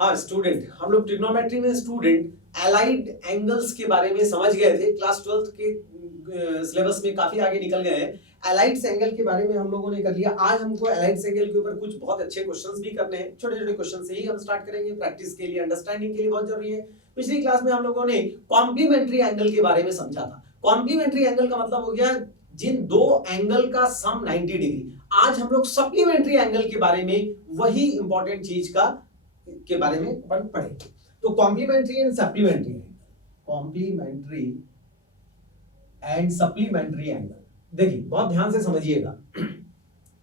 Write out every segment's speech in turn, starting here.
हाँ स्टूडेंट, हम लोग ट्रिग्नोमेट्री में स्टूडेंट एलाइड एंगल्स के बारे में समझ गए थे। क्लास 12 के सिलेबस में काफी आगे निकल गए हैं। एलाइड एंगल के बारे में हम लोगों ने कर लिया। आज हमको एलाइड एंगल के ऊपर कुछ बहुत अच्छे क्वेश्चंस भी करने हैं। छोटे छोटे क्वेश्चन से ही हम स्टार्ट करेंगे, प्रैक्टिस के लिए, अंडरस्टैंडिंग के लिए बहुत जरूरी है। पिछली क्लास में हम लोगों ने कॉम्प्लीमेंट्री एंगल के बारे में समझा था। कॉम्प्लीमेंट्री एंगल का मतलब हो गया जिन दो एंगल का सम 90 डिग्री। आज हम लोग सप्लीमेंट्री एंगल के बारे में, वही इंपॉर्टेंट चीज के बारे में अपन पढ़ेंगे। तो complementary and supplementary angle, complementary and supplementary angle, देखिए बहुत ध्यान से समझिएगा।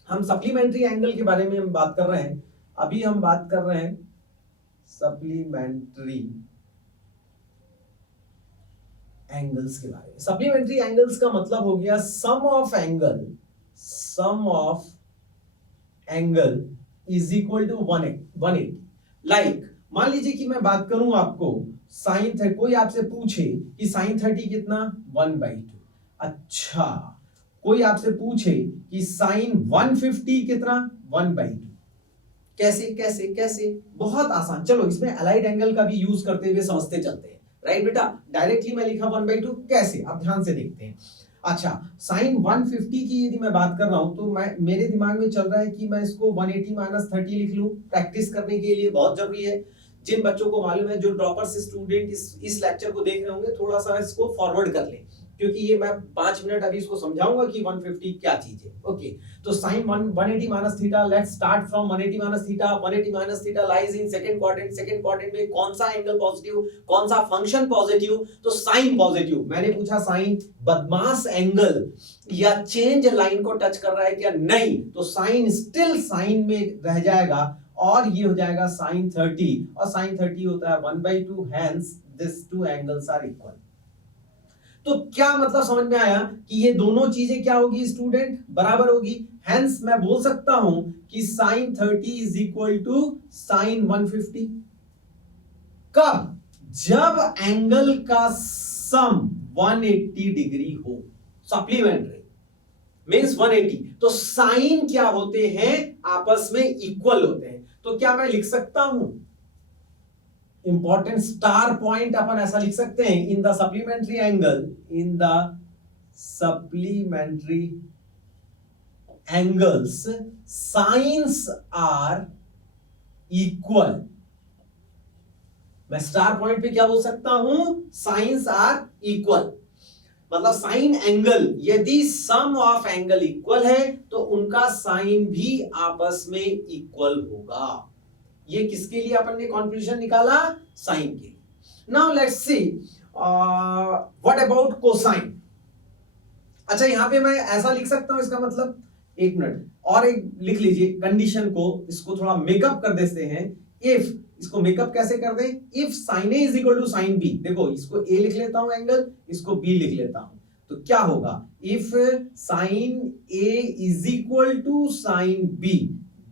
हम सप्लीमेंट्री एंगल के बारे में हम बात कर रहे हैं। अभी हम बात कर रहे हैं सप्लीमेंट्री एंगल्स के बारे में। सप्लीमेंट्री एंगल्स का मतलब हो गया sum of angle is equal to 180। Like मान लीजिए कि मैं बात करूं आपको साइन 30, कोई आपसे पूछे कि साइन 30 कितना 1/2। अच्छा, कोई आपसे पूछे कि साइन 150 कितना 1/2। कैसे कैसे कैसे? बहुत आसान। चलो इसमें अलाइड एंगल का भी यूज करते हुए समझते चलते हैं। राइट बेटा, डायरेक्टली मैं लिखा 1/2, कैसे? अब ध्यान से देखते हैं। अच्छा, साइन 150 की यदि मैं बात कर रहा हूं तो मेरे दिमाग में चल रहा है कि मैं इसको 180 - 30 लिख लूं। प्रैक्टिस करने के लिए बहुत जरूरी है। जिन बच्चों को मालूम है, जो ड्रॉपर्स स्टूडेंट इस लेक्चर को देख रहे होंगे, थोड़ा सा इसको फॉरवर्ड कर लें, क्योंकि ये मैं 5 मिनट अभी इसको समझाऊंगा कि 150 क्या चीज है। ओके, तो sine 180 - theta, let's start from 180 - theta. 180 - theta lies in second quadrant. Second quadrant में कौन सा एंगल पॉजिटिव, कौन सा फंक्शन पॉजिटिव? तो साइन पॉजिटिव। मैंने पूछा साइन बदमाश एंगल या चेंज लाइन को टच कर रहा है क्या? नहीं, तो साइन स्टिल साइन में रह जाएगा और ये हो जाएगा साइन 30, और साइन 30 होता है 1/2, hence this two angles are equal. तो क्या मतलब समझ में आया कि ये दोनों चीजें क्या होगी स्टूडेंट? बराबर होगी। हेंस मैं बोल सकता हूं कि sine 30 is equal to sine 150। कब? जब एंगल का सम 180 डिग्री हो। सप्लीमेंट्री मींस 180, तो साइन क्या होते हैं? आपस में इक्वल होते हैं। तो क्या मैं लिख सकता हूं, इंपॉर्टेंट स्टार पॉइंट अपन ऐसा लिख सकते हैं, in the supplementary angles sines are equal. मैं स्टार पॉइंट पे क्या बोल सकता हूं? Sines are equal. मतलब साइन एंगल, यदि सम ऑफ एंगल इक्वल है तो उनका साइन भी आपस में इक्वल होगा। ये किसके लिए अपन ने कंक्लूजन निकाला? साइन के लिए। Now let's see what about cosine. अच्छा, यहां पे मैं ऐसा लिख सकता हूं, इसका मतलब, एक मिनट और एक लिख लीजिए कंडीशन को, इसको थोड़ा मेकअप कर देते हैं। इफ, इसको मेकअप कैसे कर दें? If sine A is equal to sine B. देखो, इसको ए लिख लेता हूं एंगल, इसको बी लिख लेता हूं, तो क्या होगा? If sine A is equal to sine B,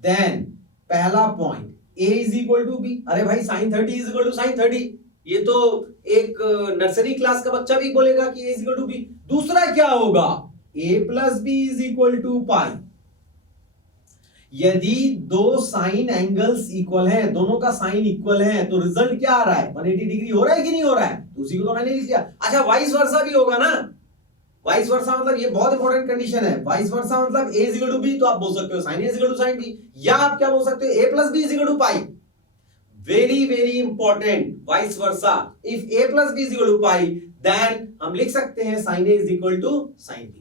then पहला point a is equal to B. अरे भाई, sine 30 is equal to sine 30, ये तो एक नर्सरी क्लास का बच्चा भी बोलेगा कि a is equal to B. दूसरा क्या होगा? a plus B is equal to pi. यदि दो साइन एंगल्स इक्वल हैं, दोनों का साइन इक्वल है, तो रिजल्ट क्या आ रहा है? 180 डिग्री हो रहा है कि नहीं हो रहा है? तो उसी को तो मैंने लिख दिया। अच्छा, वाइस वर्सा भी होगा ना। वाइस वर्सा मतलब, ये बहुत इंपॉर्टेंट कंडीशन है। वाइस वर्सा मतलब a is equal to b, तो आप बोल सकते हो sin a is equal to sin b, या आप क्या बोल सकते हो? a plus b is equal to pi. Very very important, vice versa. If a plus b is equal to pi, then हम लिख सकते हैं sin a is equal to sin b।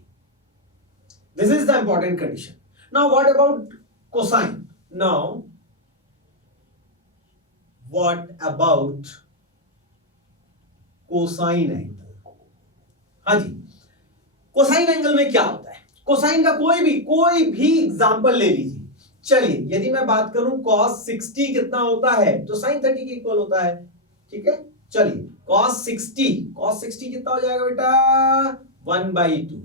This is the important condition. Now what about cosine? Now what about cosine angle? हाँ जी, cosine angle में क्या होता है? Cosine का कोई भी एग्जांपल ले लीजिए। चलिए, यदि मैं बात करूं cos 60 कितना होता है, तो sin 30 के इक्वल होता है। ठीक है, चलिए cos 60 कितना हो जाएगा बेटा? 1/2।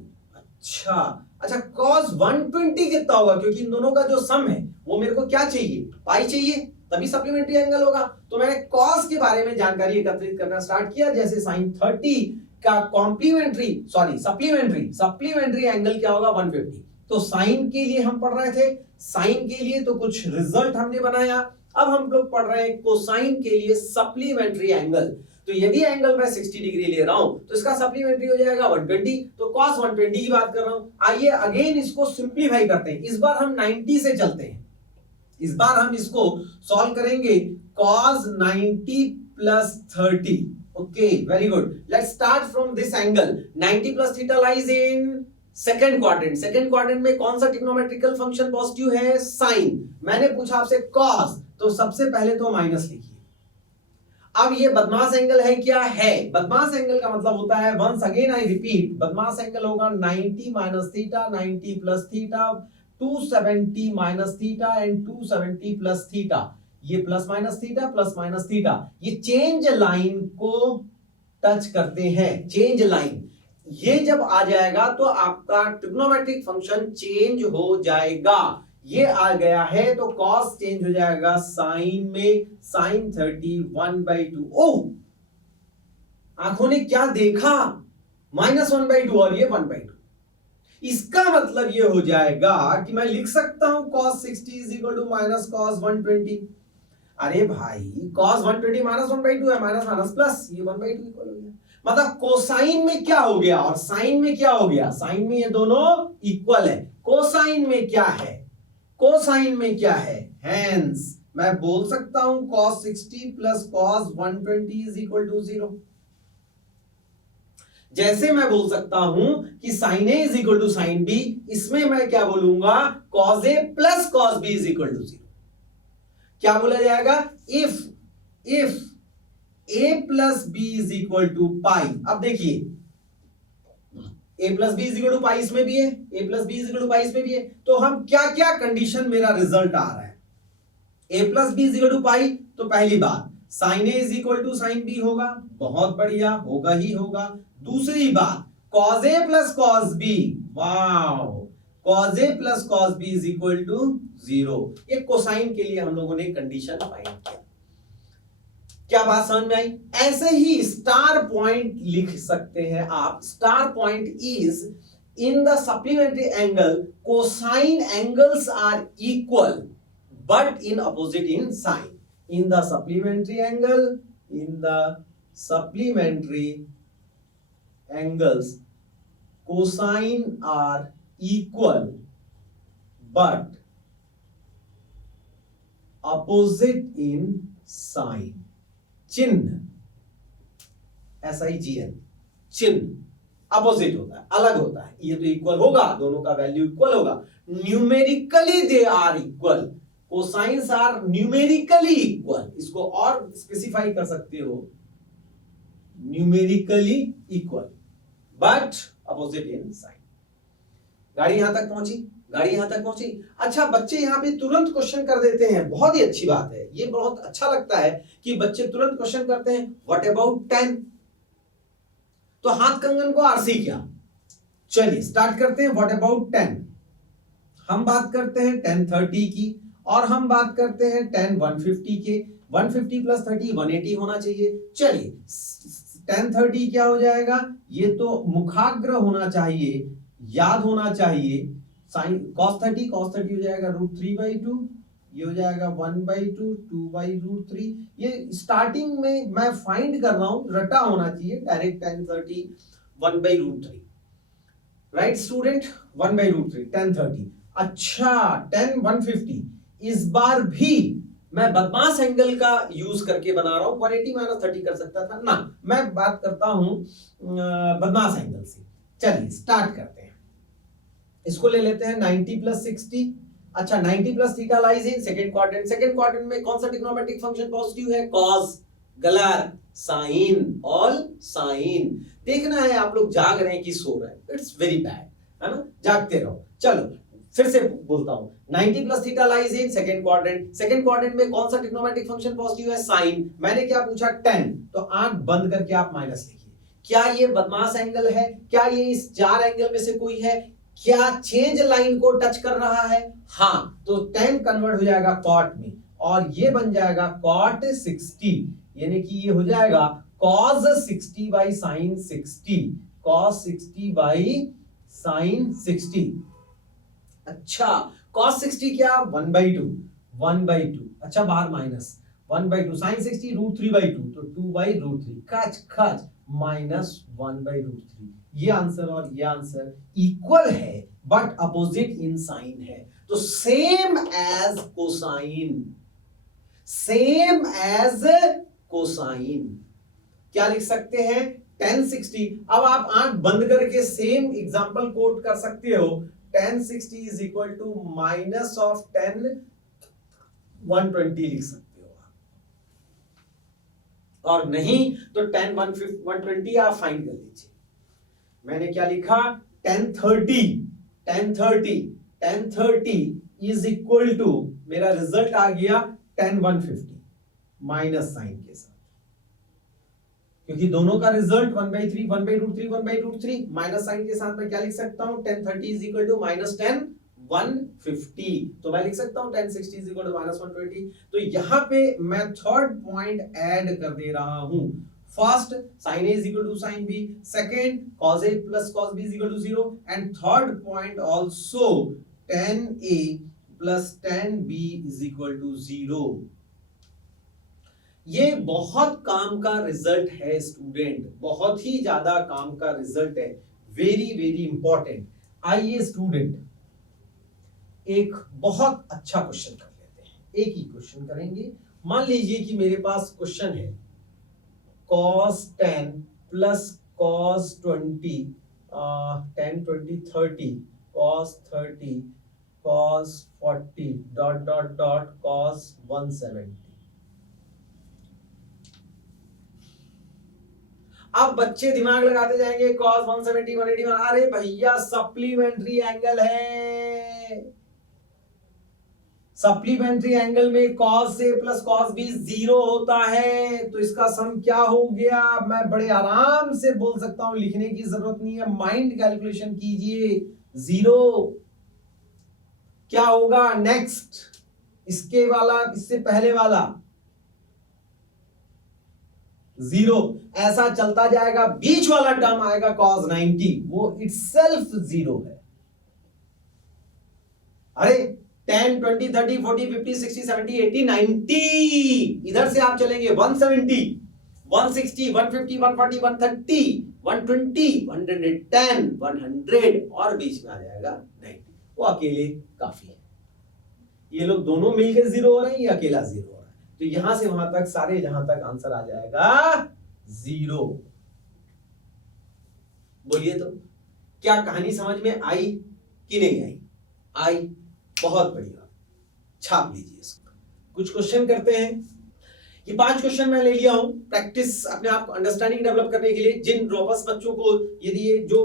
अच्छा, cos 120 कितना होगा? क्योंकि इन दोनों का जो सम है वो मेरे को क्या चाहिए? पाई चाहिए, तभी सप्लीमेंट्री एंगल होगा। तो मैंने cos के बारे में जानकारी एकत्रित करना स्टार्ट किया। जैसे sin 30 का सप्लीमेंट्री एंगल क्या होगा? 150। तो साइन के लिए हम पढ़ रहे थे, साइन के लिए तो कुछ रिजल्ट हमने बनाया। अब हम लोग पढ़ रहे हैं कोसाइन के लिए सप्लीमेंट्री एंगल। तो यदि एंगल मैं 60 डिग्री ले रहा हूं तो इसका सप्लीमेंट्री हो जाएगा 120, तो cos 120 की बात कर रहा हूं। आइए अगेन इसको सिंप्लीफाई करते हैं, इस बार हम 90 से चलते हैं, इस बार हम इसको सॉल्व करेंगे। cos 90 plus 30, okay very good. Let's start from this angle. 90 प्लस theta lies in second quadrant, second quadrant में कौन सा ट्रिग्नोमेट्रिकल फंक्शन पॉजिटिव है? साइन। मैंने पूछा आपसे cos, तो सबसे पहले तो माइनस लिखिए। अब ये बदमाश एंगल है क्या? है। बदमाश एंगल का मतलब होता है, वंस अगेन आई रिपीट, बदमाश एंगल होगा 90 माइनस थीटा, 90 प्लस theta, 270 minus theta and 270 plus theta. ये प्लस माइनस थीटा, ये चेंज लाइन को टच करते हैं, चेंज लाइन। ये जब आ जाएगा तो आपका ट्रिग्नोमेट्रिक फंक्शन चेंज हो जाएगा। ये आ गया है तो cos चेंज हो जाएगा साइन में, साइन 30 1/2। ओह, आंखों ने क्या देखा? -1/2 और ये 1/2। इसका मतलब ये हो जाएगा कि मैं लिख सकता हूं cos 60 is equal to minus cos 120। अरे भाई, cos 120 -1/2 है, माइनस माइनस प्लस, ये 1/2 इक्वल हो गया। मतलब कोसाइन में क्या हो गया और साइन में क्या हो गया? साइन में ये दोनों इक्वल है। कोसाइन में क्या है? कोसाइन में क्या है? हेंस मैं बोल सकता हूं cos 60 plus cos 120 is equal to 0। जैसे मैं बोल सकता हूं कि sin a is equal to sin b, इसमें मैं क्या बोलूंगा? cos a plus cos b is equal to 0। क्या बोला जाएगा? If a plus b is equal to pi. अब देखिए, a plus B is equal to pi इसमें भी है, a plus B is equal to pi इसमें भी है। तो हम क्या क्या कंडीशन मेरा रिजल्ट आ रहा है? a plus B is equal to pi, तो पहली बात sin a is equal to sin b होगा, बहुत बढ़िया, होगा ही होगा। दूसरी बात cos a plus cos b, wow, cos a plus cos b is equal to 0। ये कोसाइन के लिए हम लोगों ने कंडीशन फाइंड किया। क्या बात समझ में आई? ऐसे ही स्टार पॉइंट लिख सकते हैं आप। Star point is in the supplementary angle cosine angles are equal but in opposite in sign. In the supplementary angle, in the supplementary angles cosine are equal but opposite in sign. चिन्ह, SIGN, चिन्ह opposite होता है, अलग होता है। ये तो equal होगा, दोनों का वैल्यू इक्वल होगा। Numerically they are equal, cosines are numerically equal. इसको और स्पेसिफाई कर सकते हो, numerically equal but opposite in sign. गाड़ी यहां तक पहुंची? गाड़ी यहां तक पहुंची? अच्छा, बच्चे यहां पे तुरंत क्वेश्चन कर देते हैं, बहुत ही अच्छी बात है। ये बहुत अच्छा लगता है कि बच्चे तुरंत क्वेश्चन करते हैं, व्हाट अबाउट 10? तो हाथ कंगन को आरसी क्या? चलिए स्टार्ट करते हैं। What about 10? हम बात करते हैं 10 30 की, और हम बात करते हैं 10 150 के। 150 प्लस 30 180 होना चाहिए। चलिए 10 30 क्या हो जाएगा? ये तो मुखाग्र होना चाहिए, याद होना चाहिए। साइन cos 30 हो जाएगा √3/2, ये हो जाएगा 1/2 2/√3। ये स्टार्टिंग में मैं फाइंड कर रहा हूं, रटा होना चाहिए डायरेक्ट। 10 30 1/√3, right student? 1/√3 10 30। अच्छा 10 150, इस बार भी मैं बदमाश एंगल का यूज करके बना रहा हूं। 180 माइनस 30 कर सकता था ना, मैं बात करता हूं बदमाश एंगल से। चलिए स्टार्ट करते हैं। इसको ले लेते हैं 90 प्लस 60। अच्छा 90 प्लस theta lies in second quadrant. Second quadrant में कौन सा ट्रिग्नोमेट्रिक फंक्शन पॉजिटिव है? cos, गलत, साइन, ऑल साइन। देखना है आप लोग जाग रहे हैं कि सो रहे हैं, इट्स वेरी बैड, है ना? जागते रहो। चलो फिर से बोलता हूं, 90 प्लस theta lies in second quadrant. Second quadrant में कौन सा ट्रिग्नोमेट्रिक फंक्शन पॉजिटिव है? साइन। मैंने क्या पूछा? 10। तो आंख बंद करके आप माइनस लिखिए। क्या ये बदमाश एंगल है? क्या ये इस 4 एंगल में से कोई है? क्या चेंज लाइन को टच कर रहा है? हाँ, तो 10 कन्वर्ट हो जाएगा कॉट में, और ये बन जाएगा cot 60, यानी कि ये हो जाएगा cos 60 by sine 60, cos 60 by sine 60। अच्छा cos 60 क्या? 1/2। अच्छा बाहर माइनस 1/2 साइन 60 √3/2 तो 2/√3 खच खच -1/√3। ये आंसर और ये आंसर इक्वल है बट अपोजिट इन साइन है, तो same as cosine, same as cosine क्या लिख सकते हैं 1060। अब आप आंख बंद करके सेम एग्जांपल कोट कर सकते हो 1060 is equal to minus of 10 120 लिख सकते हो आप, और नहीं तो 10 120 आप फाइंड कर लीजिए। मैंने क्या लिखा 1030 इज इक्वल टू मेरा रिजल्ट आ गया 10 150 माइनस साइन के साथ, क्योंकि दोनों का रिजल्ट 1/3 1/√3 1/√3 माइनस साइन के साथ मैं क्या लिख सकता हूं 1030 इज इक्वल टू माइनस 10 150, तो मैं लिख सकता हूं 1060 इज इक्वल टू माइनस 120। तो यहां पे मैं थर्ड पॉइंट ऐड कर दे रहा हूं, first sin A is equal to sin B, second cos A plus cos B is equal to 0, and third point also tan A plus tan B is equal to 0। ये बहुत काम का result है student, बहुत ही ज्यादा काम का result है, वेरी वेरी इंपॉर्टेंट। आइए स्टूडेंट एक बहुत अच्छा क्वेश्चन कर लेते हैं, एक ही क्वेश्चन करेंगे। मान लीजिए कि मेरे पास क्वेश्चन है cos 10 plus cos 20 10 20 30 cos 30 cos 40 dot cos 170। अब बच्चे दिमाग लगाते जाएंगे cos 170 181, अरे भैया सप्लीमेंट्री एंगल है, सप्लीमेंट्री एंगल में cos A plus cos B 0 होता है, तो इसका सम क्या हो गया, मैं बड़े आराम से बोल सकता हूं, लिखने की जरूरत नहीं है, माइंड कैलकुलेशन कीजिए 0 क्या होगा नेक्स्ट, इसके वाला इससे पहले वाला 0, ऐसा चलता जाएगा, बीच वाला टर्म आएगा cos 90, वो इटसेल्फ 0 है। अरे 10 20 30 40 50 60 70 80 90, इधर से आप चलेंगे 170 160 150 140 130 120 110 100 और बीच में आ जाएगा 90, वो अकेले काफी है। ये लोग दोनों मिलकर 0 हो रहे हैं, ये अकेला 0 हो रहा है, तो यहां से वहां तक सारे जहां तक आंसर आ जाएगा 0। बोलिए तो क्या कहानी समझ में आई कि नहीं आई? आई, बहुत बढ़िया, छाप लीजिए इसको। कुछ क्वेश्चन करते हैं, ये 5 क्वेश्चन मैं ले लिया हूं प्रैक्टिस अपने आप अंडरस्टैंडिंग डेवलप करने के लिए। जिन ड्रॉपर्स बच्चों को, यदि ये जो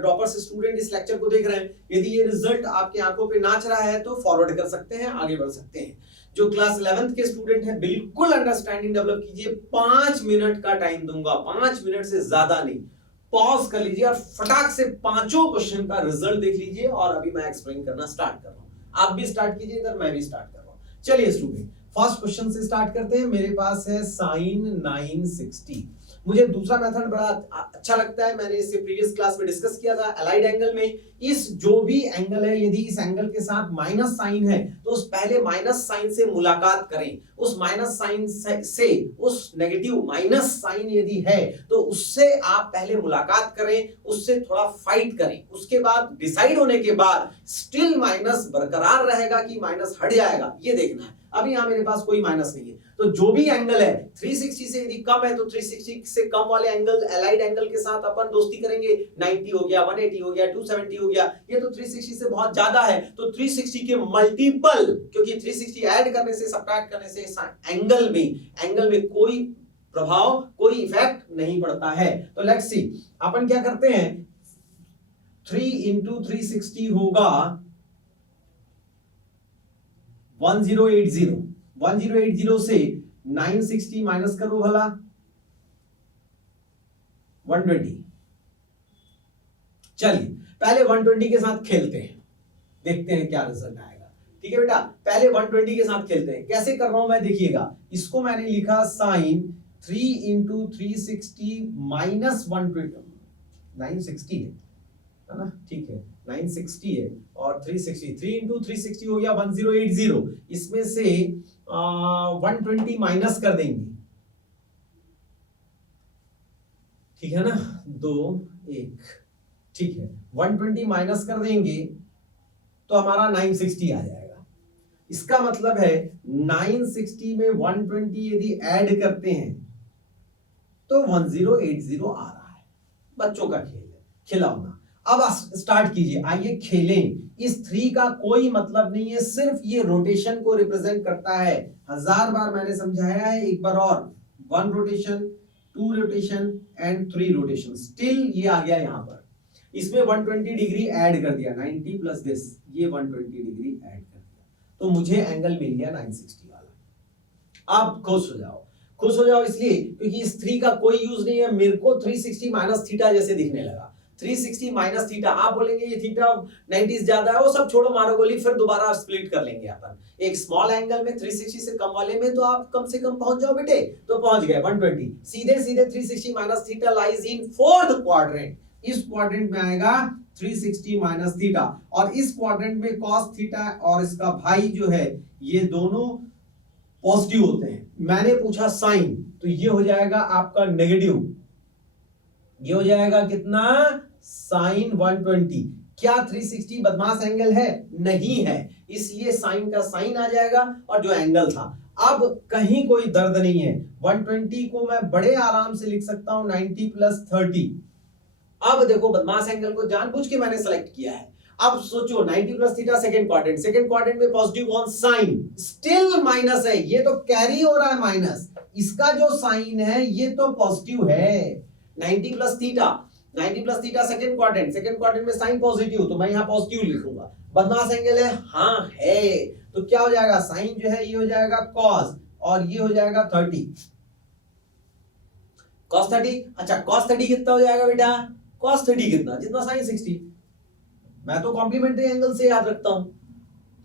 ड्रॉपर्स स्टूडेंट इस लेक्चर को देख रहे हैं, यदि ये रिजल्ट आपकी आंखों पे नाच रहा है तो फॉरवर्ड कर सकते हैं, आगे बढ़ सकते हैं। जो क्लास 11th के स्टूडेंट हैं बिल्कुल अंडरस्टैंडिंग डेवलप कीजिए, 5 मिनट का टाइम दूंगा, 5 मिनट से ज्यादा नहीं। पॉज कर लीजिए और फटाक से 5 क्वेश्चन का रिजल्ट देख लीजिए, और अभी मैं एक्सप्लेन करना स्टार्ट कर रहा हूं, आप भी स्टार्ट कीजिए, इधर मैं भी स्टार्ट कर रहा हूं। चलिए स्टूडेंट फर्स्ट क्वेश्चन से स्टार्ट करते हैं। मेरे पास है sin 960। मुझे दूसरा मेथड बड़ा अच्छा लगता है, मैंने इससे प्रीवियस क्लास में डिस्कस किया था। अलाइड एंगल में इस जो भी एंगल है, यदि इस एंगल के साथ माइनस साइन है तो उस पहले माइनस साइन से मुलाकात करें, उस माइनस साइन से उस नेगेटिव माइनस साइन यदि है तो उससे आप पहले मुलाकात करें, उससे थोड़ा फाइट करें, उसके बाद डिसाइड होने के बाद स्टिल माइनस बरकरार रहेगा कि माइनस हट जाएगा, ये देखना है। अभी यहां मेरे पास कोई माइनस नहीं है, तो जो भी एंगल है 360 से यदि कम है तो 360 से कम वाले एंगल, अलाइड एंगल के साथ अपन दोस्ती करेंगे। 90 हो गया, 180 हो गया, 270 हो गया, ये तो 360 से बहुत ज्यादा है, तो 360 के मल्टीपल, क्योंकि 360 ऐड करने से, सब्ट्रैक्ट करने से एंगल में कोई प्रभाव, कोई इफेक्ट नहीं पड़ता है। तो लेट्स सी, अपन क्या करते हैं, 3 into 360 होगा 1080 से 960 माइनस करो भला 120। चलिए पहले 120 के साथ खेलते हैं, देखते हैं क्या रिजल्ट आएगा। ठीक है बेटा, पहले 120 के साथ खेलते हैं। कैसे कर रहा हूं मैं, देखिएगा, इसको मैंने लिखा sin 3 into 360 माइनस 120, 960 है ना, ठीक है 960 है, और 360, 3 into 360 हो गया 1080, इसमें से 120 माइनस कर देंगे, ठीक है ना, 2 1, ठीक है, 120 माइनस कर देंगे तो हमारा 960 आ जाएगा। इसका मतलब है 960 में 120 यदि ऐड करते हैं तो 1080 आ रहा है। बच्चों का खेल है, खिलौना। अब स्टार्ट कीजिए, आइए खेलें। इस 3 का कोई मतलब नहीं है, सिर्फ ये रोटेशन को रिप्रेजेंट करता है। 1000 बार मैंने समझाया है, एक बार और, 1 rotation, 2 rotation and 3 rotation. Still ये आ गया यहां पर, इसमें 120 डिग्री ऐड कर दिया, 90 प्लस दिस, ये 120 डिग्री ऐड कर दिया, तो मुझे एंगल मिल गया 960 वाला। आप खुश हो जाओ, खुश हो जाओ इसलिए क्योंकि इस 3 का कोई यूज नहीं है। मेरे को 360 माइनस थीटा जैसे दिखने लगा। 360 माइनस थीटा, आप बोलेंगे ये थीटा 90 ज्यादा है, वो सब छोड़ो, मारो गोली, फिर दोबारा स्प्लिट कर लेंगे अपन। एक स्मॉल एंगल में 360 से कम वाले में तो आप कम से कम पहुंच जाओ बेटे, तो पहुंच गए 120। सीधे सीधे 360 माइनस थीटा लाइज इन 4th क्वाड्रेंट। इस क्वाड्रेंट में आएगा 360 माइनस थीटा, और इस क्वाड्रेंट में cos थीटा और इसका भाई जो है ये दोनों पॉजिटिव होते हैं। मैंने पूछा साइन, तो ये हो जाएगा आपका नेगेटिव, ये हो जाएगा कितना, साइन 120। क्या 360 बदमाश एंगल है? नहीं है, इसलिए साइन का साइन आ जाएगा और जो एंगल था। अब कहीं कोई दर्द नहीं है, 120 को मैं बड़े आराम से लिख सकता हूं 90 प्लस 30। अब देखो बदमाश एंगल को जानबूझ के मैंने सेलेक्ट किया है। अब सोचो 90 प्लस थीटा सेकंड क्वाड्रेंट में positive on sine, still minus है, ये तो कैरी हो रहा है माइनस, इसका जो साइन है ये तो पॉजिटिव है। 90 प्लस थीटा सेकंड क्वाड्रेंट में साइन पॉजिटिव, तो मैं यहां पॉजिटिव लिखूंगा। बदमाश एंगल है, हाँ है, तो क्या हो जाएगा, साइन जो है ये हो जाएगा कॉस, और ये हो जाएगा 30 cos 30। अच्छा cos 30 कितना हो जाएगा बेटा, cos 30 कितना, जितना sin 60। मैं तो कॉम्प्लीमेंट्री एंगल से याद रखता हूं,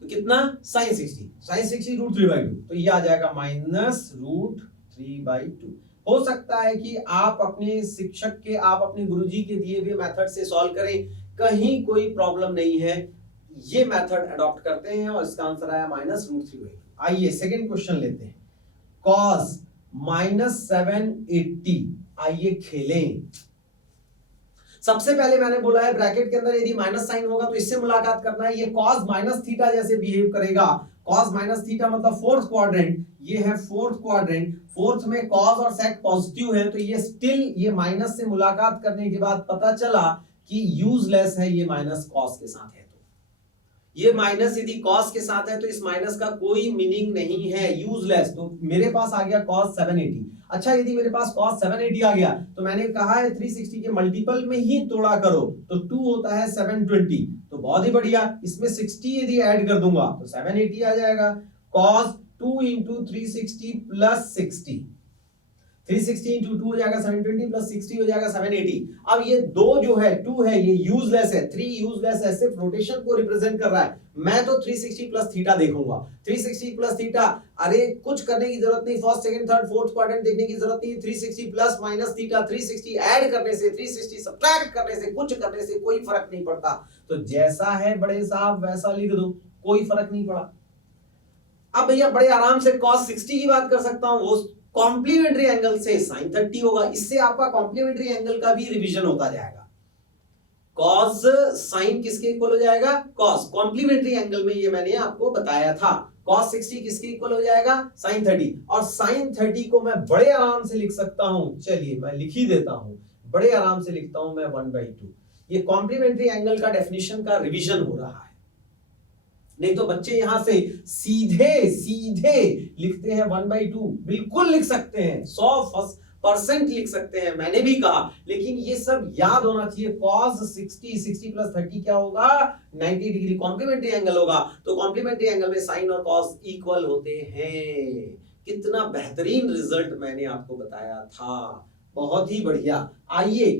तो कितना, sin 60 √3/2, तो ये आ जाएगा माइनस √3/2। हो सकता है कि आप अपने शिक्षक के, आप अपने गुरुजी के दिए हुए मेथड से सॉल्व करें, कहीं कोई प्रॉब्लम नहीं है, ये मेथड अडॉप्ट करते हैं और इसका आंसर आया माइनस √3/2। आइए सेकंड क्वेश्चन लेते हैं, cos -780। आइए खेलें। सबसे पहले मैंने बोला है ब्रैकेट के अंदर यदि माइनस साइन होगा तो इससे मुलाकात करना है, ये cos माइनस थीटा जैसे बिहेव करेगा। cos माइनस थीटा मतलब 4th क्वाड्रेंट, ये है 4th क्वाड्रेंट, 4th में cos और sec पॉजिटिव है, तो ये स्टिल ये माइनस से मुलाकात करने के बाद पता चला कि यूजलेस है, ये माइनस cos के साथ है, तो ये माइनस यदि cos के साथ है तो इस माइनस का कोई मीनिंग नहीं है, यूजलेस। तो मेरे पास आ गया cos 780। अच्छा यदि मेरे पास cos 780 आ गया तो मैंने कहा है 360 के मल्टीपल में ही तोड़ा करो, तो 2 होता है 720, तो बहुत ही बढ़िया, इसमें 60 यदि ऐड कर दूंगा तो 780 आ जाएगा। cos 2 into 360 plus 60, 360 into 2 हो जाएगा 720 प्लस 60 हो जाएगा 780। अब ये 2 जो है 2 है ये यूजलेस है, 3 यूजलेस है, सिर्फ रोटेशन को रिप्रेजेंट कर रहा है। मैं तो 360 प्लस थीटा देखूंगा, 360 प्लस थीटा, अरे कुछ करने की जरूरत नहीं, first second third fourth quadrant देखने की जरूरत नहीं, 360 प्लस माइनस थीटा, 360 ऐड करने से, 360 सब्ट्रैक्ट करने से, कुछ करने से कोई फर्क नहीं पड़ता। तो जैसा है बड़े साहब वैसा लिख दो, कोई फर्क नहीं पड़ा। अब भैया बड़े आराम से cos 60 की बात कर सकता हूं, वो कॉम्प्लीमेंट्री एंगल से sin 30 होगा, इससे आपका कॉम्प्लीमेंट्री एंगल का भी रिवीजन होता जाएगा। cos sin किसके इक्वल हो जाएगा, cos, कॉम्प्लीमेंट्री एंगल में ये मैंने आपको बताया था। cos 60 किसके इक्वल हो जाएगा, sin 30, और sin 30 को मैं बड़े आराम से लिख सकता हूं, चलिए मैं लिख ही देता हूं, बड़े आराम से लिखता हूं मैं 1/2। ये कॉम्प्लीमेंट्री एंगल का डेफिनेशन का रिवीजन हो रहा है, नहीं तो बच्चे यहां से सीधे लिखते हैं 1/2, बिल्कुल लिख सकते हैं, 100% लिख सकते हैं, मैंने भी कहा, लेकिन ये सब याद होना चाहिए। cos 60 प्लस 30 क्या होगा, 90 डिग्री कॉम्प्लीमेंट्री एंगल होगा, तो कॉम्प्लीमेंट्री एंगल में साइन और cos इक्वल होते हैं। कितना बेहतरीन रिजल्ट मैंने आपको बताया था, बहुत ही बढ़िया। आइए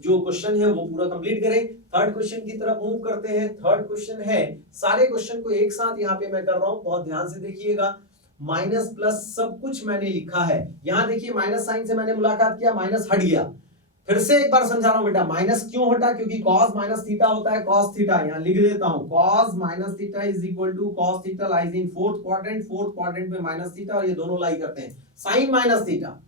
जो क्वेश्चन है वो पूरा कंप्लीट करें, थर्ड क्वेश्चन की तरफ मूव करते हैं। थर्ड क्वेश्चन है, सारे क्वेश्चन को एक साथ यहाँ पे मैं कर रहा हूं, बहुत ध्यान से देखिएगा। माइनस प्लस सब कुछ मैंने लिखा है, यहां देखिए माइनस साइन से मैंने मुलाकात किया, माइनस हट गया, फिर से एक बार समझा रहा हूं बेटा, माइनस क्यों हटा, क्योंकि cos माइनस थीटा होता है cos थीटा, यहां लिख देता हूं cos minus theta is equal to cos theta lies in fourth quadrant में माइनस थीटा, और ये दोनों लाई करते हैं sin माइनस थीटा।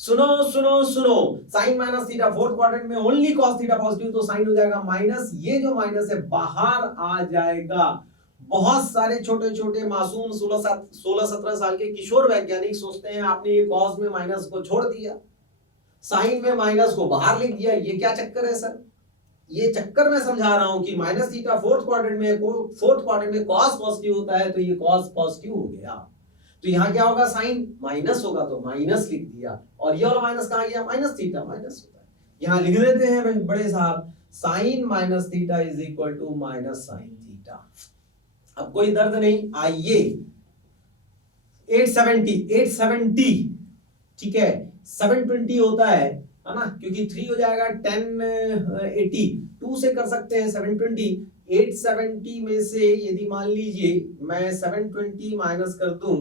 सुनो सुनो सुनो, sin minus theta fourth quadrant में ओनली cos थीटा पॉजिटिव, तो sin हो जाएगा माइनस, ये जो माइनस है बाहर आ जाएगा। बहुत सारे छोटे छोटे मासूम 16-17 साल के किशोर वैज्ञानिक सोचते हैं आपने ये cos में माइनस को छोड़ दिया, साइन में माइनस को बाहर लिख दिया, ये क्या चक्कर है सर? ये चक्कर मैं समझा रहा हूं कि माइनस थीटा फोर्थ क्वाड्रेंट में cos पॉजिटिव होता है, तो ये cos पॉजिटिव हो गया। तो यहां क्या होगा, साइन माइनस होगा तो माइनस लिख दिया, और ये वाला माइनस कहां गया, माइनस थीटा माइनस होता है। यहां लिख देते हैं बड़े साहब, sine minus theta is equal to minus sine theta. अब कोई दर्द नहीं, आइए 870 ठीक है, 720 होता है ना, क्योंकि 3 हो जाएगा 1080, 2 से कर सकते हैं 720। 870 में से यदि मान लीजिए मैं 720 माइनस कर दूं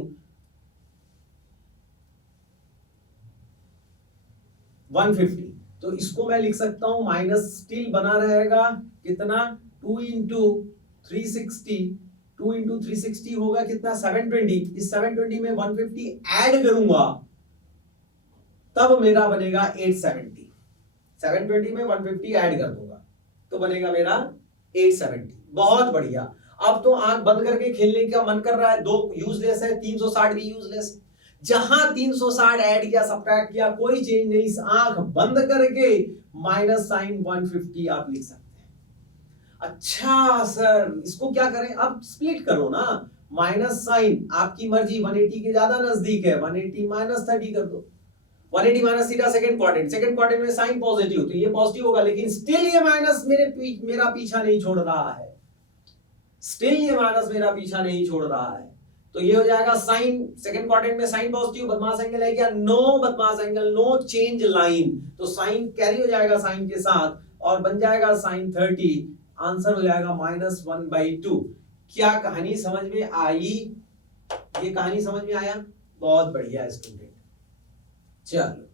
150, तो इसको मैं लिख सकता हूं माइनस स्टिल बना रहेगा कितना, 2 इंटू 360 होगा कितना, 720। इस 720 में 150 ऐड करूंगा तब मेरा बनेगा 870। 720 में 150 ऐड कर दूंगा तो बनेगा मेरा 870। बहुत बढ़िया। अब तो आंख बंद करके खेलने का मन कर रहा है, 2 यूजलेस है, 360 भी यूजलेस है। जहां 360 ऐड किया सब्ट्रैक्ट किया कोई चेंज नहीं, इस आंख बंद करके माइनस साइन 150 आप लिख सकते हैं। अच्छा सर इसको क्या करें, अब स्प्लिट करो ना, माइनस साइन आपकी मर्जी, 180 के ज्यादा नजदीक है, 180 माइनस 30 कर दो। 180 माइनस थीटा सेकंड क्वाड्रेंट में साइन पॉजिटिव, तो ये पॉजिटिव होगा, लेकिन स्टिल ये माइनस मेरा पीछा नहीं छोड़ रहा है, स्टिल ये माइनस मेरा पीछा नहीं छोड़ रहा है। तो ये हो जाएगा साइन, सेकंड क्वाड्रेंट में साइन पॉजिटिव, बदमाश एंगल है क्या, नो बदमाश एंगल, नो चेंज लाइन, तो साइन कैरी हो जाएगा साइन के साथ और बन जाएगा साइन 30। आंसर हो जाएगा -1/2। क्या कहानी समझ में आई? ये कहानी समझ में आया? बहुत बढ़िया स्टूडेंट। चलो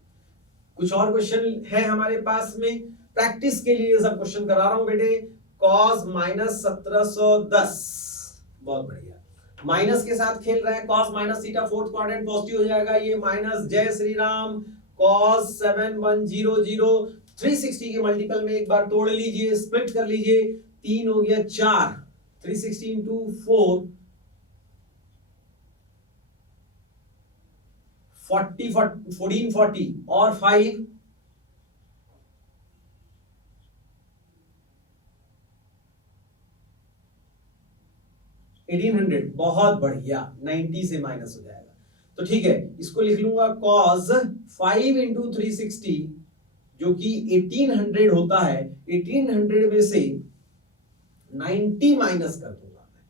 कुछ और क्वेश्चन है हमारे पास में, प्रैक्टिस के लिए सब क्वेश्चन करा रहा हूं बेटे। cos -1710, बहुत बढ़िया, माइनस के साथ खेल रहे हैं, cos minus theta fourth quadrant positive हो जाएगा, ये माइनस, जय श्री राम, cos 7100, 360 के मल्टीपल में एक बार तोड़ लीजिए, स्प्लिट कर लीजिए, 3 हो गया 4, 360 इंटू 4 1440 और 5 1800, बहुत बढ़िया, 90 से माइनस हो जाएगा। तो ठीक है, इसको लिख लूंगा cos 5 इंटू 360 जो कि 1800 होता है, 1800 में से 90 माइनस कर दूंगा मैं,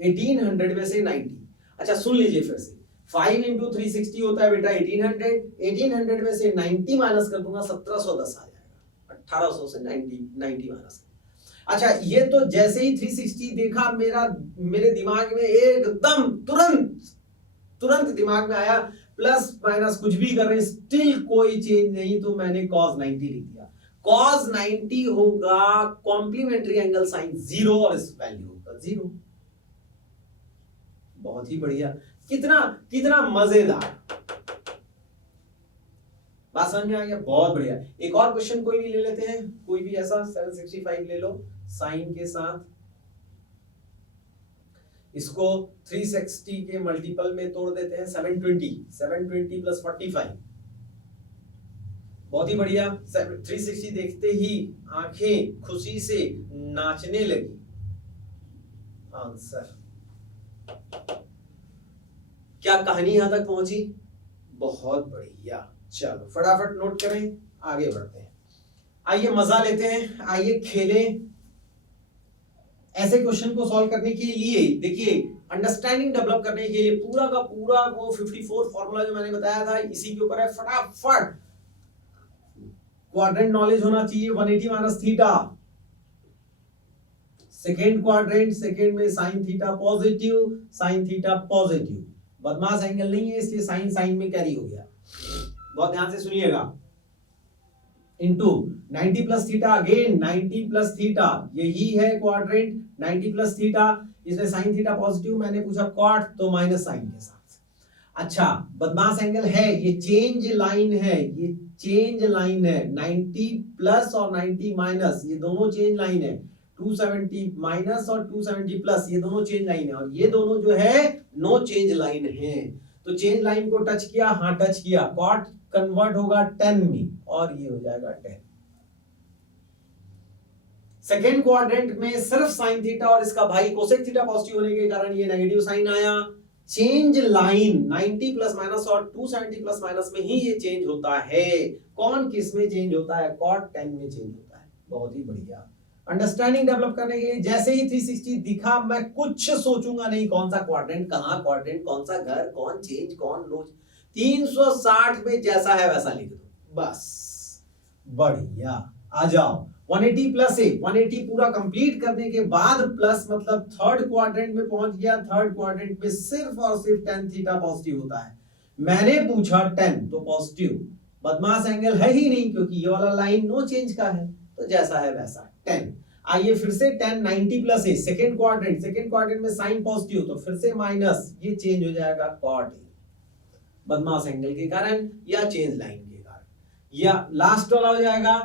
1800 में से 90। अच्छा सुन लीजिए फिर से, 5 इंटू 360 होता है बेटा 1800, 1800 में से 90 माइनस कर दूंगा 1710 आ जाएगा, 1800 से 90 माइनस। अच्छा ये तो जैसे ही 360 देखा मेरे दिमाग में एकदम तुरंत दिमाग में आया, प्लस माइनस कुछ भी कर रहे हैं स्टिल कोई चेंज नहीं, तो मैंने cos 90 लिख दिया। cos 90 होगा कॉम्प्लीमेंट्री एंगल साइन 0 और इस वैल्यू होगा 0। बहुत ही बढ़िया, कितना मजेदार, बात समझ में आ गया? बहुत बढ़िया। एक और क्वेश्चन कोई भी ले लेते हैं, कोई भी ऐसा 765 ले लो साइन के साथ, इसको 360 के मल्टीपल में तोड़ देते हैं, 720 प्लस 45, बहुत ही बढ़िया। 360 देखते ही आंखें खुशी से नाचने लगी। आंसर, क्या कहानी यहां तक पहुंची? बहुत बढ़िया। चलो फटाफट नोट करें, आगे बढ़ते हैं। आइए मजा लेते हैं, आइए खेलें। ऐसे क्वेश्चन को सॉल्व करने के लिए देखिए, अंडरस्टैंडिंग डेवलप करने के लिए पूरा का पूरा वो 54 फॉर्मूला जो मैंने बताया था इसी के ऊपर है। फटाफट क्वाड्रेंट नॉलेज होना चाहिए। 180 minus theta, second quadrant, second में साइन थीटा पॉजिटिव, बदमाश एंगल नहीं है इसलिए साइन में कैरी हो गया। बहुत ध्यान से सुनिएगा। इंटू 90 प्लस थीटा, अगेन 90 प्लस थीटा, यही है क्वाड्रेंट 90 प्लस थीटा, इसमें साइन थीटा पॉजिटिव, मैंने पूछा कॉट तो माइनस साइन के साथ। अच्छा बदमाश एंगल है, ये चेंज लाइन है, ये चेंज लाइन है, 90 प्लस और 90 माइनस ये दोनों चेंज लाइन है, 270 माइनस और 270 प्लस ये दोनों चेंज लाइन है, और ये दोनों जो है नो चेंज लाइन है। तो चेंज लाइन को टच किया, हाँ टच किया, कॉट कन्वर्ट होगा 10 में और ये हो जाएगा 10। सेकेंड क्वाड्रेंट में सिर्फ साइन थीटा और इसका भाई कोसेक थीटा पॉजिटिव होने के कारण ये नेगेटिव साइन आया। चेंज लाइन 90 प्लस माइनस और 270 प्लस माइनस में ही ये चेंज होता है। कौन किस में चेंज होता है? कॉट 10 में चेंज होता है। बहुत ही बढ़िया। अंडरस्टैंडिंग डेवलप करने के लिए जैसे ही 360 दिखा मैं कुछ सोचूंगा नहीं, कौन सा क्वाड्रेंट, कहां क्वाड्रेंट, कौन सा घर, कौन चेंज, कौन नो, 360 में जैसा है वैसा लिख दो बस। बढ़िया, आ जाओ 180 प्लस ए, 180 पूरा कंप्लीट करने के बाद प्लस मतलब थर्ड क्वाड्रेंट में पहुंच गया। थर्ड क्वाड्रेंट में सिर्फ और सिर्फ tan थीटा पॉजिटिव होता है। मैंने पूछा 10 तो पॉजिटिव, बदमाश एंगल है ही नहीं क्योंकि ये वाला लाइन नो चेंज का है, तो जैसा है वैसा 10। आइए फिर से 10 90 प्लस ए, सेकेंड क्वाड्रेंट में साइन पॉजिटिव तो फिर से माइनस, ये चेंज हो जाएगा कॉट ए, बदमाश एंगल के कारण या चेंज लाइन के कारण, या लास्ट वाला हो जाएगा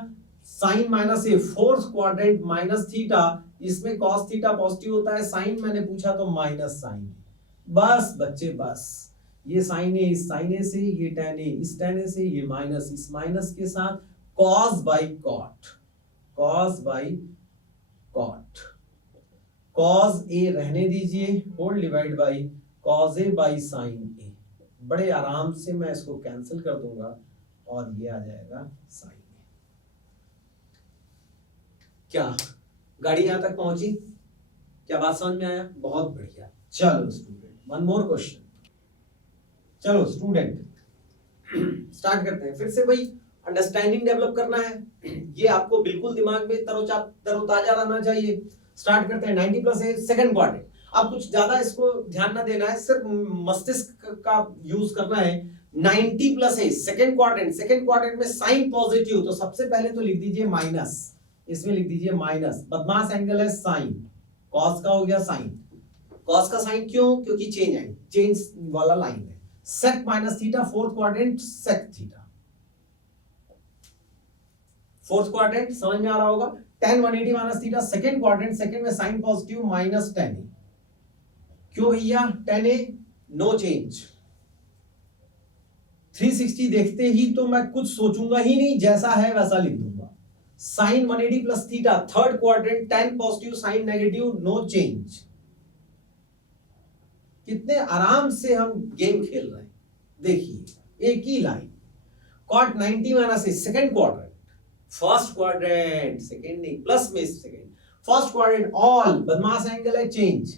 साइन माइनस ए, फोर्थ क्वाड्रेंट माइनस थीटा, इसमें कॉस थीटा पॉजिटिव होता है, साइन मैंने पूछा तो माइनस साइन। बस बच्चे बस, ये साइन ए इस साइन ए से, ये tan ए इस tan ए से, ये माइनस इस माइनस के साथ, cos by cot, cos by cot, cos A रहने दीजिए, whole divide by cos A by sine A. बड़े आराम से मैं इसको कैंसिल कर दूंगा और ये आ जाएगा साइन ए। क्या गाड़ी यहां तक पहुंची? क्या बात समझ में आया? बहुत बढ़िया। चलो स्टूडेंट, वन मोर क्वेश्चन। चलो स्टूडेंट स्टार्ट करते हैं। फिर से वही अंडरस्टैंडिंग डेवलप करना है, ये आपको बिल्कुल दिमाग में तरोताजा रहना चाहिए। स्टार्ट करते हैं 90 प्लस ए, सेकंड क्वाड्रेंट। अब कुछ ज्यादा इसको ध्यान ना देना है, सिर्फ मस्तिष्क का यूज करना है। 90 प्लस ए, सेकंड क्वाड्रेंट में साइन पॉजिटिव, तो सबसे पहले तो लिख दीजिए माइनस, इसमें लिख दीजिए माइनस, बदमाश एंगल है साइन, कॉस का हो गया साइन, कॉस का साइन क्यों? क्योंकि चेंज वाला लाइन है। Sec minus theta, fourth quadrant sec theta, fourth quadrant समझ में आ रहा होगा। tan 180 minus theta, second quadrant, second में sine positive minus tan A, क्यों भैया? tan ए नो चेंज। 360 देखते ही तो मैं कुछ सोचूंगा ही नहीं, जैसा है वैसा लिख दूंगा। Sine 180 plus theta, third quadrant, tan positive sine negative no change. कितने आराम से हम गेम खेल रहे हैं, देखिए एक ही line. Cot 90 minus A, second quadrant, first quadrant, second नहीं प्लस में सेकंड, फर्स्ट क्वाड्रेंट ऑल, बदमाश एंगल है चेंज।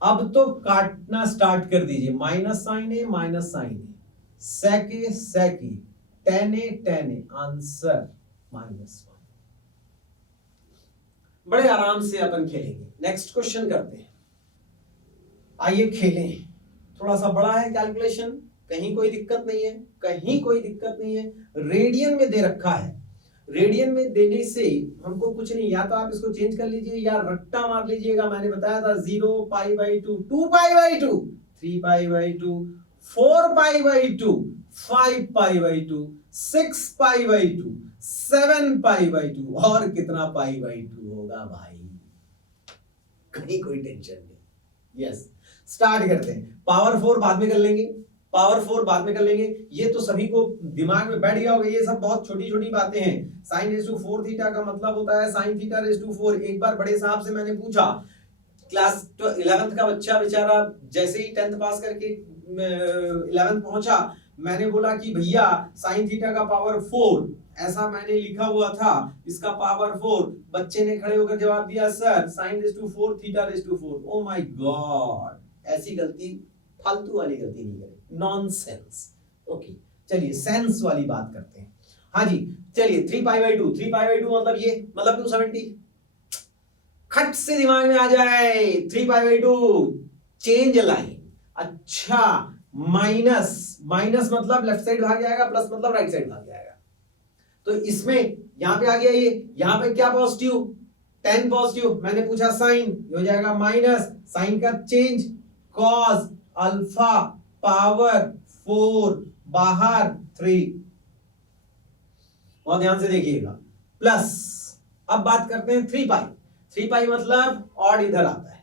अब तो काटना स्टार्ट कर दीजिए, minus sine A, sec A, tan A, answer -1। बड़े आराम से अपन खेलेंगे। नेक्स्ट क्वेश्चन करते हैं, आइए खेलें। थोड़ा सा बड़ा है कैलकुलेशन, कहीं कोई दिक्कत नहीं है, कहीं कोई दिक्कत नहीं है। रेडियन में दे रखा है, रेडियन में देने से हमको कुछ नहीं, या तो आप इसको चेंज कर लीजिए या रट्टा मार लीजिएगा। मैंने बताया था 0 pi by 2, 2 pi by 2, 3 pi by 2, 4 pi by 2, 5 pi by 2, 6 pi by 2, 7 pi by 2 और कितना पाई बाई 2 होगा भाई? कहीं कोई टेंशन नहीं। यस, स्टार्ट करते हैं। पावर 4 बाद में कर लेंगे, ये तो सभी को दिमाग में बैठ गया होगा, ये सब बहुत छोटी छोटी बातें हैं। साइन रेज़ टू 4 थीटा का मतलब होता है साइन थीटा रेज़ टू 4। एक बार बड़े साहब से मैंने पूछा, क्लास 11th का बच्चा बेचारा जैसे ही 10th पास करके 11th पहुंचा, मैंने बोला कि भैया साइन थीटा का पावर 4, ऐसा मैंने लिखा हुआ था, इसका पावर 4। बच्चे ने खड़े होकर जवाब दिया, sir sine raise to 4 theta raise to 4। Oh my god, ऐसी गलती, फालतू वाली गलती नहीं करें, नॉनसेंस। ओके, चलिए सेंस वाली बात करते हैं। हाँ जी, चलिए 3 पाई बाई 2 मतलब ये, मतलब 270। खट से दिमाग में आ जाए, 3 पाई बाई 2 चेंज लाइन। अच्छा, माइनस मतलब लेफ्ट साइड भाग जाएगा, प्लस मतलब राइट साइड भाग जाएगा। तो इसमें यहां पे आ गया ये, यहां पे क्या पॉजिटिव, 10 पॉजिटिव, मैंने पूछा साइन, ये हो जाएगा माइनस, साइन का चेंज कॉस अल्फा पावर 4 बाहर 3, बहुत ध्यान से देखिएगा, प्लस, अब बात करते हैं 3 पाई, 3 पाई मतलब ऑड इधर आता है,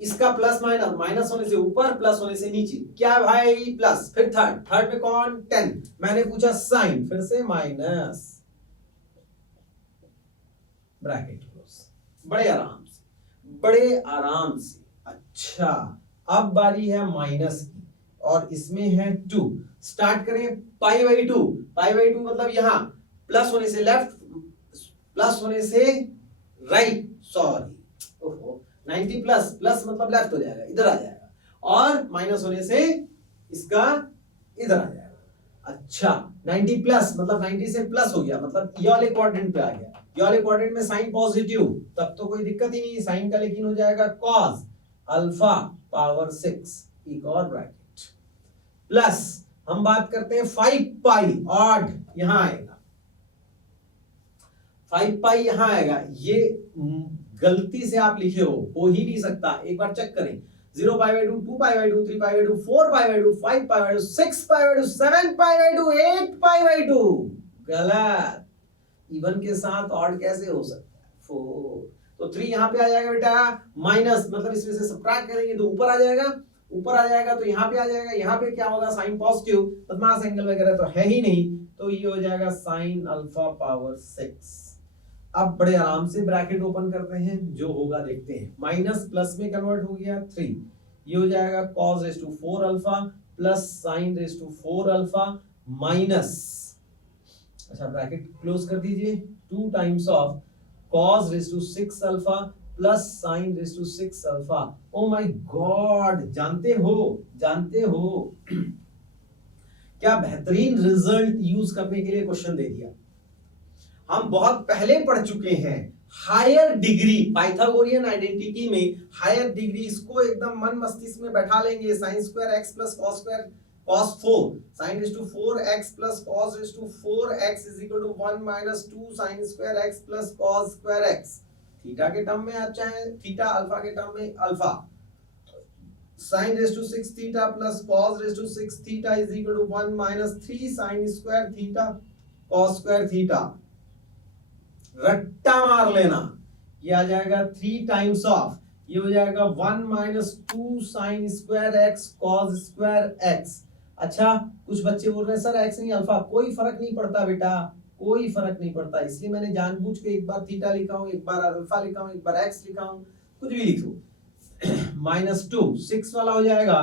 इसका प्लस माइनस, माइनस होने से ऊपर प्लस होने से नीचे, क्या भाई प्लस, फिर थर्ड, थर्ड पे कौन 10, मैंने पूछा साइन, फिर से माइनस, ब्रैकेट क्लोज, बड़े आराम से, बड़े आराम से। अच्छा अब बारी है माइनस की, और इसमें है 2, स्टार्ट करें पाई बाई 2, पाई बाई 2 मतलब यहां प्लस होने से लेफ्ट, प्लस होने से राइट, सॉरी, ओहो 90 प्लस, प्लस मतलब लेफ्ट हो जाएगा, इधर आ जाएगा, और माइनस होने से इसका इधर आ जाएगा। अच्छा 90 प्लस मतलब 90 से प्लस हो गया, मतलब ये वाले क्वाड्रेंट पे आ गया, ये वाले क्वाड्रेंट में साइन पॉजिटिव, तब तो कोई दिक्कत ही नहीं है साइन का, लेकिन हो जाएगा कॉस अल्फा पावर 6, एक और ब्रैकेट, प्लस हम बात करते हैं 5 पाई ऑड, यहां आएगा 5 पाई, यहां आएगा, ये गलती से आप लिखे हो ही नहीं सकता, एक बार चेक करें, 0 pi by 2, 2 pi by 2, 3 pi by 2, 4 pi by 2, 5 pi by 2, 6 pi by 2, 7 pi by 2, 8 pi by 2, गलत, इवन के साथ ऑड कैसे हो सकता है, 4, तो 3 यहां पे आ जाएगा बेटा, माइनस मतलब इसमें से सबट्रैक्ट करेंगे तो ऊपर आ जाएगा, ऊपर आ जाएगा तो यहां पे आ जाएगा, यहां पे क्या होगा साइन पॉजिटिव, बदमाश एंगल वगैरह तो है ही नहीं, तो ये हो जाएगा साइन अल्फा पावर 6। अब बड़े आराम से ब्रैकेट ओपन करते हैं, जो होगा देखते हैं, माइनस प्लस में कन्वर्ट हो गया 3, ये हो जाएगा cos raise to 4 alpha plus sin raise to 4 alpha minus, अच्छा ब्रैकेट क्लोज कर दीजिए, 2 times of cos raise to 6 alpha plus sin raise to 6 alpha, oh my god, जानते हो क्या बेहतरीन रिजल्ट यूज करने के लिए क्वेश्चन दे दिया, हम बहुत पहले पढ़ चुके हैं, हायर डिग्री पाइथागोरियन आइडेंटिटी में, हायर डिग्री, इसको एकदम मन मस्तिष्क में बैठा लेंगे, sin square x plus cos square cos 4, sin raise to 4x plus cos raise to 4x is equal to 1 minus 2 sin square x plus cos square x, theta के term में अच्छा है, थीटा अल्फा के term में alpha, sin raise to 6 theta plus cos raise to 6 theta is equal to 1 minus 3 sin square theta cos square theta, रट्टा मार लेना, ये आ जाएगा 3 टाइम्स ऑफ, ये हो जाएगा 1 minus 2 sine square x cos square x. अच्छा कुछ बच्चे बोल रहे हैं सर एक्स नहीं अल्फा, कोई फर्क नहीं पड़ता बेटा, कोई फर्क नहीं पड़ता, इसलिए मैंने जानबूझ के एक बार थीटा लिखा हूं, एक बार अल्फा लिखा हूं, एक बार एक्स लिखा हूं, कुछ भी लिखो माइनस 2 6 वाला हो जाएगा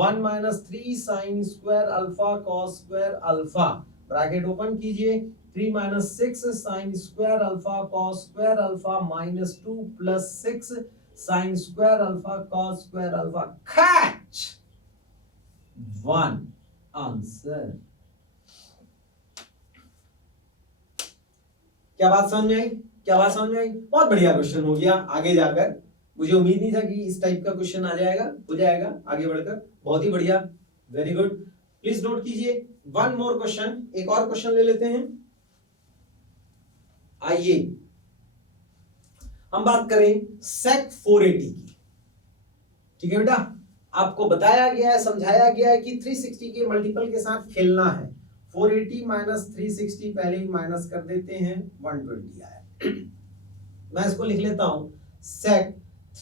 1 minus 3 sine square alpha cos square alpha, bracket open कीजिए, 3 minus 6 sin square alpha cos square alpha minus 2 plus 6 sin square alpha cos square alpha, catch 1 answer। क्या बात समझ में आई, क्या बात समझ में आई, बहुत बढ़िया क्वेश्चन हो गया, आगे जाकर मुझे उम्मीद नहीं था कि इस टाइप का क्वेश्चन आ जाएगा, हो जाएगा आगे बढ़कर, बहुत ही बढ़िया, वेरी गुड, प्लीज नोट कीजिए, वन मोर क्वेश्चन, एक और क्वेश्चन ले लेते हैं, आइए हम बात करें sec 480 की, ठीक है बेटा, आपको बताया गया है, समझाया गया है कि 360 के मल्टीपल के साथ खेलना है, 480 माइनस 360 पहले ही माइनस कर देते हैं, 120 आया, मैं इसको लिख लेता हूं sec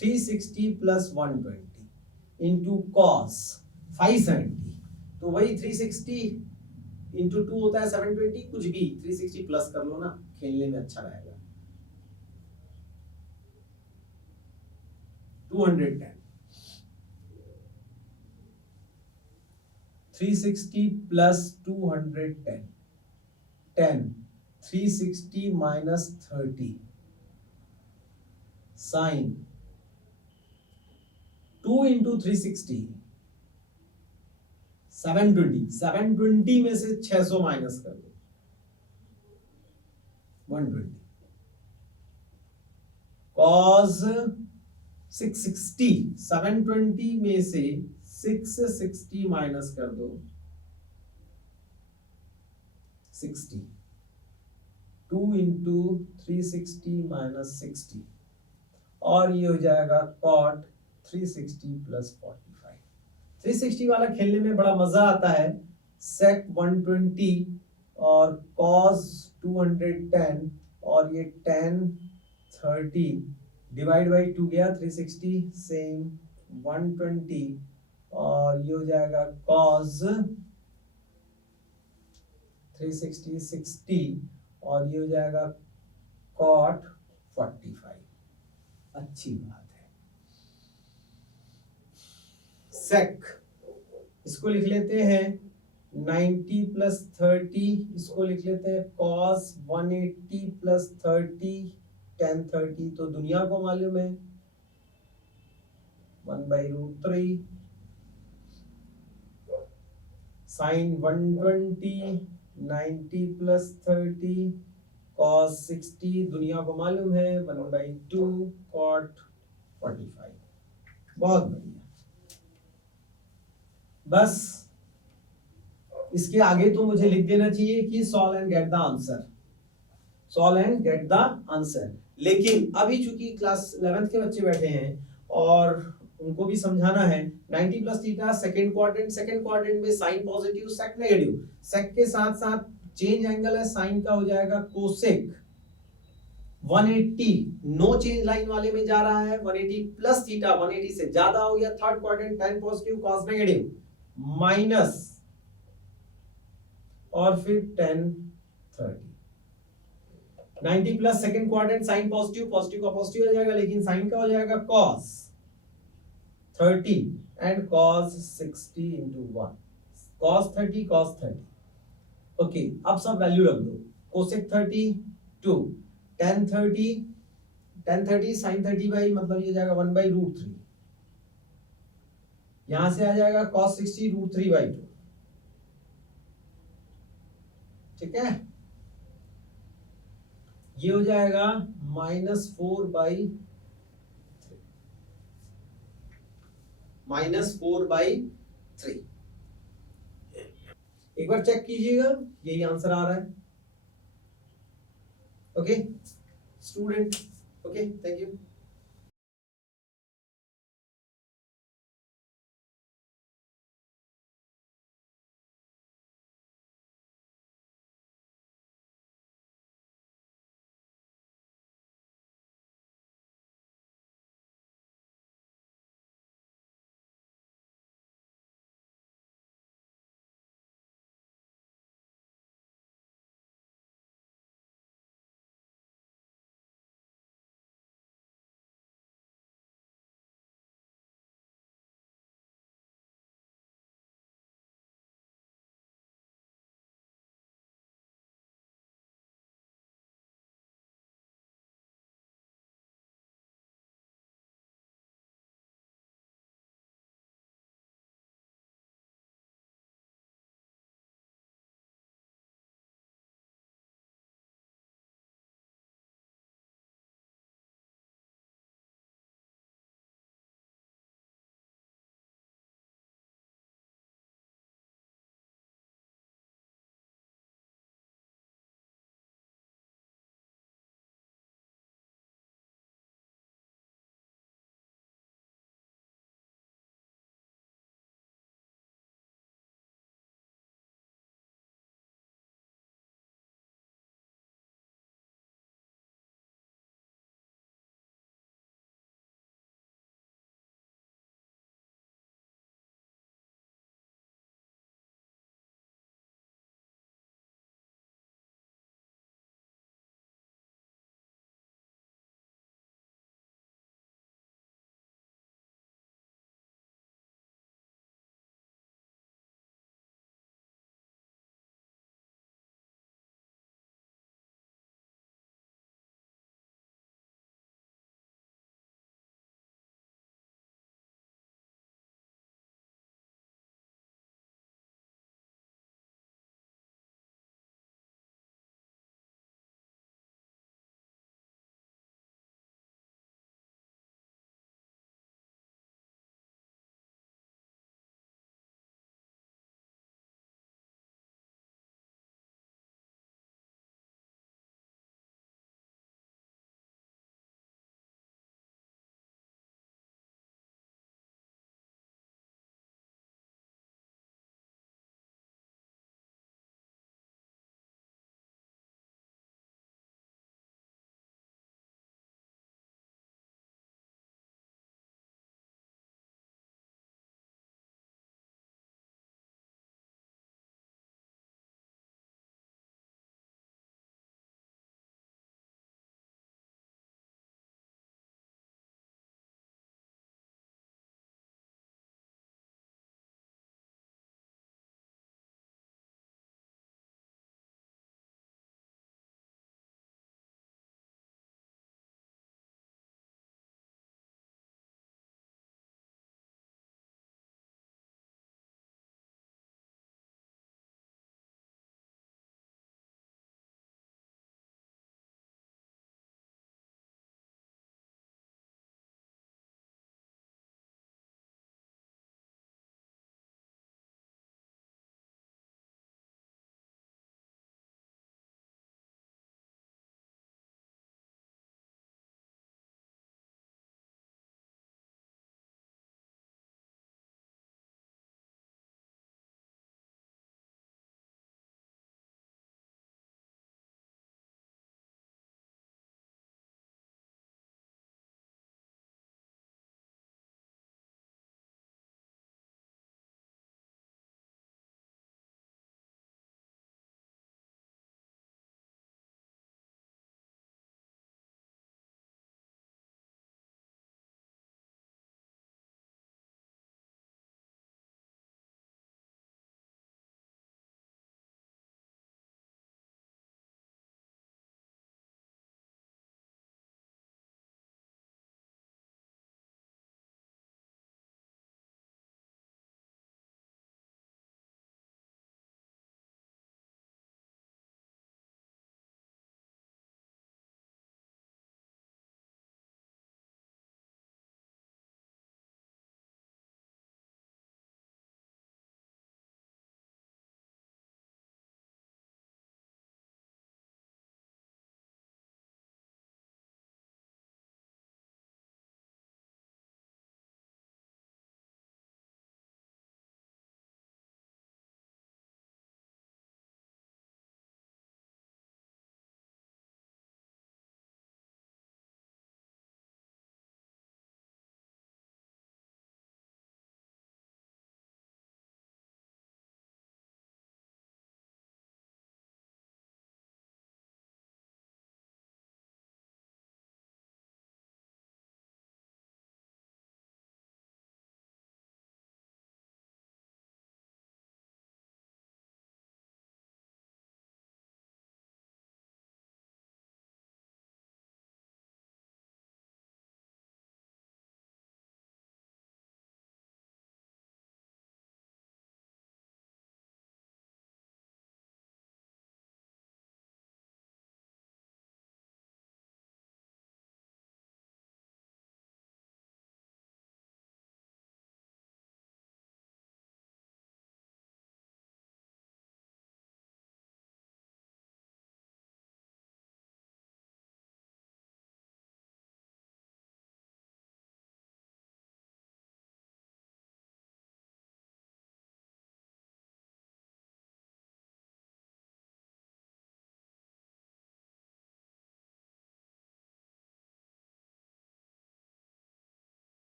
360 प्लस 120 इंटू cos 570, तो वही 360 इंटू 2 होता है 720, कुछ भी 360 प्लस कर लो ना, खेलने में अच्छा रहेगा, 210 360 प्लस 210 10 360 माइनस 30 साइन 2 इंटू 360 720 में से 600 माइनस कर दो, 120 cos 660 720 में से 660 माइनस कर दो 60 2 इंटू 360 माइनस 60 और ये हो जाएगा cot 360 प्लस 45। 360 वाला खेलने में बड़ा मजा आता है। sec 120 और cos 210 और ये tan 30 डिवाइड बाई 2 गया 360 सेम 120 और ये हो जाएगा cos 360 60 और ये हो जाएगा cot 45। अच्छी बात है। sec इसको लिख लेते हैं 90 प्लस 30, इसको लिख लेते हैं cos 180 प्लस 30 tan 30, तो दुनिया को मालूम है 1/√3 sin 120 90 प्लस 30 cos 60 दुनिया को मालूम है 1/2 cot 45। बहुत बढ़िया। बस इसके आगे तो मुझे लिख देना चाहिए कि solve and get the answer, solve and get the answer. लेकिन अभी चूंकि क्लास 11th के बच्चे बैठे हैं और उनको भी समझाना है 90 प्लस थीटा सेकंड क्वाड्रेंट में साइन पॉजिटिव सेक नेगेटिव, सेक के साथ साथ चेंज एंगल है साइन का हो जाएगा कोसेक 180, नो चेंज लाइन वाले में जा रहा है 180 प्लस थीटा 180 से ज्यादा हो गया third quadrant tan positive cos negative minus और फिर tan 30। 90 plus second quadrant sine positive का पॉजिटिव हो जाएगा लेकिन साइन का हो जाएगा cos 30 and cos 60 into 1 cos 30 okay. अब सब वैल्यू रख दो कोसेक 30 2 tan 30 sin 30 बाई मतलब ये जाएगा 1/√3, यहां से आ जाएगा cos 60 √3/2, ठीक है। ये हो जाएगा -4/3। एक बार चेक कीजिएगा यही आंसर आ रहा है। Okay student, okay thank you.